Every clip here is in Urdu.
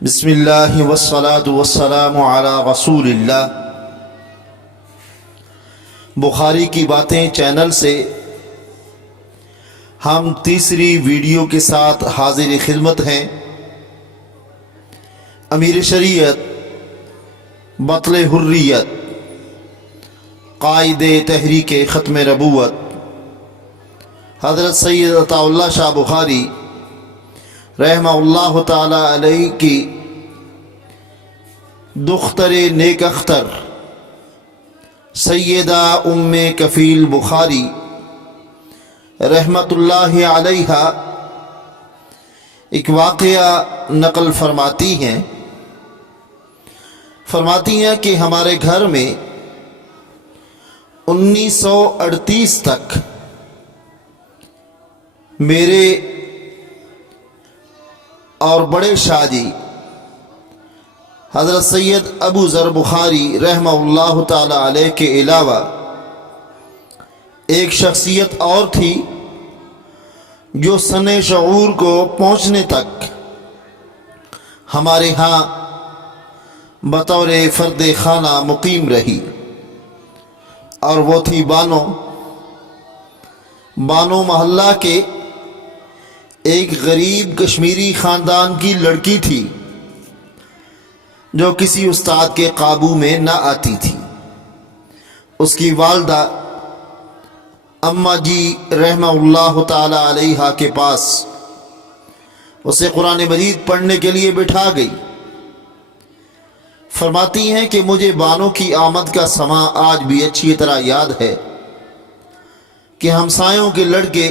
بسم اللہ والصلاة والسلام علی رسول اللہ۔ بخاری کی باتیں چینل سے ہم تیسری ویڈیو کے ساتھ حاضر خدمت ہیں۔ امیر شریعت، بطل حریت، قائد تحریک ختم نبوت حضرت سید عطا اللہ شاہ بخاری رحمہ اللہ تعالی علیہ کی دختر نیک اختر سیدہ ام کفیل بخاری رحمت اللہ علیہا ایک واقعہ نقل فرماتی ہیں کہ ہمارے گھر میں 1938 تک میرے اور بڑے شاہ جی حضرت سید ابو ذر بخاری رحمہ اللہ تعالی علیہ کے علاوہ ایک شخصیت اور تھی جو سن شعور کو پہنچنے تک ہمارے ہاں بطور فرد خانہ مقیم رہی، اور وہ تھی بانو محلہ کے ایک غریب کشمیری خاندان کی لڑکی تھی جو کسی استاد کے قابو میں نہ آتی تھی۔ اس کی والدہ اماں جی رحمہ اللہ تعالی علیہا کے پاس اسے قرآن مجید پڑھنے کے لیے بٹھا گئی۔ فرماتی ہیں کہ مجھے بانو کی آمد کا سماں آج بھی اچھی طرح یاد ہے کہ ہمسایوں کے لڑکے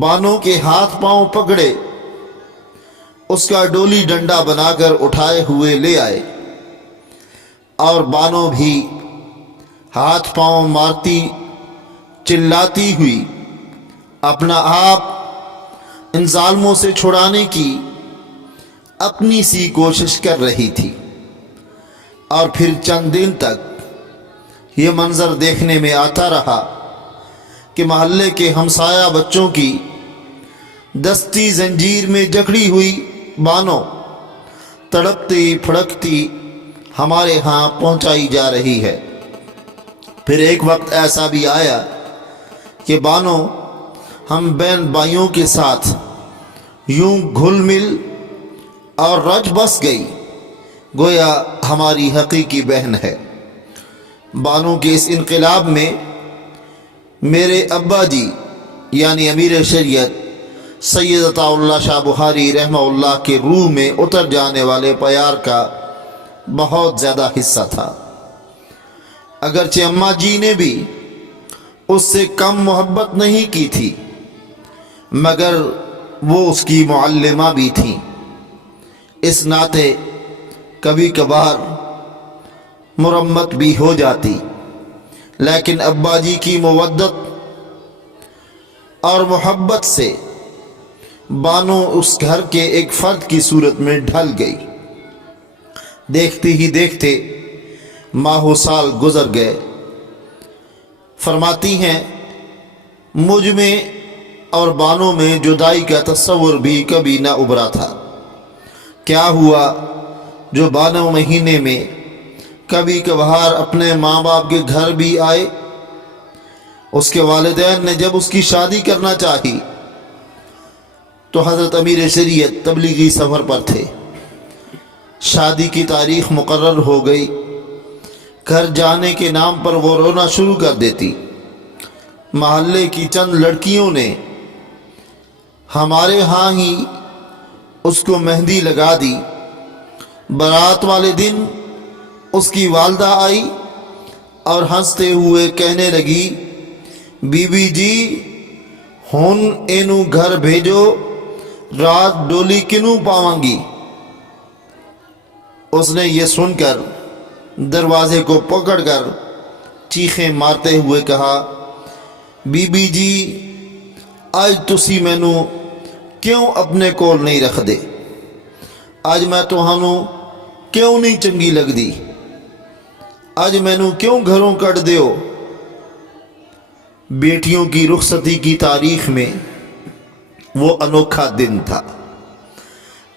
بانو کے ہاتھ پاؤں پکڑے اس کا ڈولی ڈنڈا بنا کر اٹھائے ہوئے لے آئے، اور بانو بھی ہاتھ پاؤں مارتی چلاتی ہوئی اپنا آپ ان ظالموں سے چھڑانے کی اپنی سی کوشش کر رہی تھی۔ اور پھر چند دن تک یہ منظر دیکھنے میں آتا رہا کہ محلے کے ہمسایہ بچوں کی دستی زنجیر میں جکڑی ہوئی بانو تڑپتی پھڑکتی ہمارے ہاں پہنچائی جا رہی ہے۔ پھر ایک وقت ایسا بھی آیا کہ بانو ہم بہن بھائیوں کے ساتھ یوں گھل مل اور رچ بس گئی گویا ہماری حقیقی بہن ہے۔ بانو کے اس انقلاب میں میرے ابا جی یعنی امیر شریعت سید عطا اللہ شاہ بخاری رحمہ اللہ کے روح میں اتر جانے والے پیار کا بہت زیادہ حصہ تھا۔ اگرچہ اماں جی نے بھی اس سے کم محبت نہیں کی تھی، مگر وہ اس کی معلمہ بھی تھیں، اس ناطے کبھی کبھار مرمت بھی ہو جاتی، لیکن ابا جی کی مودت اور محبت سے بانو اس گھر کے ایک فرد کی صورت میں ڈھل گئی۔ دیکھتے ہی دیکھتے ماہ سال گزر گئے۔ فرماتی ہیں مجھ میں اور بانو میں جدائی کا تصور بھی کبھی نہ ابھرا تھا۔ کیا ہوا جو بانو مہینے میں کبھی کبھار اپنے ماں باپ کے گھر بھی آئے۔ اس کے والدین نے جب اس کی شادی کرنا چاہی تو حضرت امیر شریعت تبلیغی سفر پر تھے۔ شادی کی تاریخ مقرر ہو گئی، گھر جانے کے نام پر وہ رونا شروع کر دیتی۔ محلے کی چند لڑکیوں نے ہمارے ہاں ہی اس کو مہندی لگا دی۔ بارات والے دن اس کی والدہ آئی اور ہنستے ہوئے کہنے لگی، بی بی جی ہن اینو گھر بھیجو، رات ڈولی کنوں پاواں گی۔ اس نے یہ سن کر دروازے کو پکڑ کر چیخیں مارتے ہوئے کہا، بی بی جی آج تسی مینو کیوں اپنے کول نہیں رکھ دے؟ آج میں تہانوں کیوں نہیں چنگی لگ دی؟ آج مینو کیوں گھروں کٹ دیو؟ بیٹیوں کی رخصتی کی تاریخ میں وہ انوکھا دن تھا۔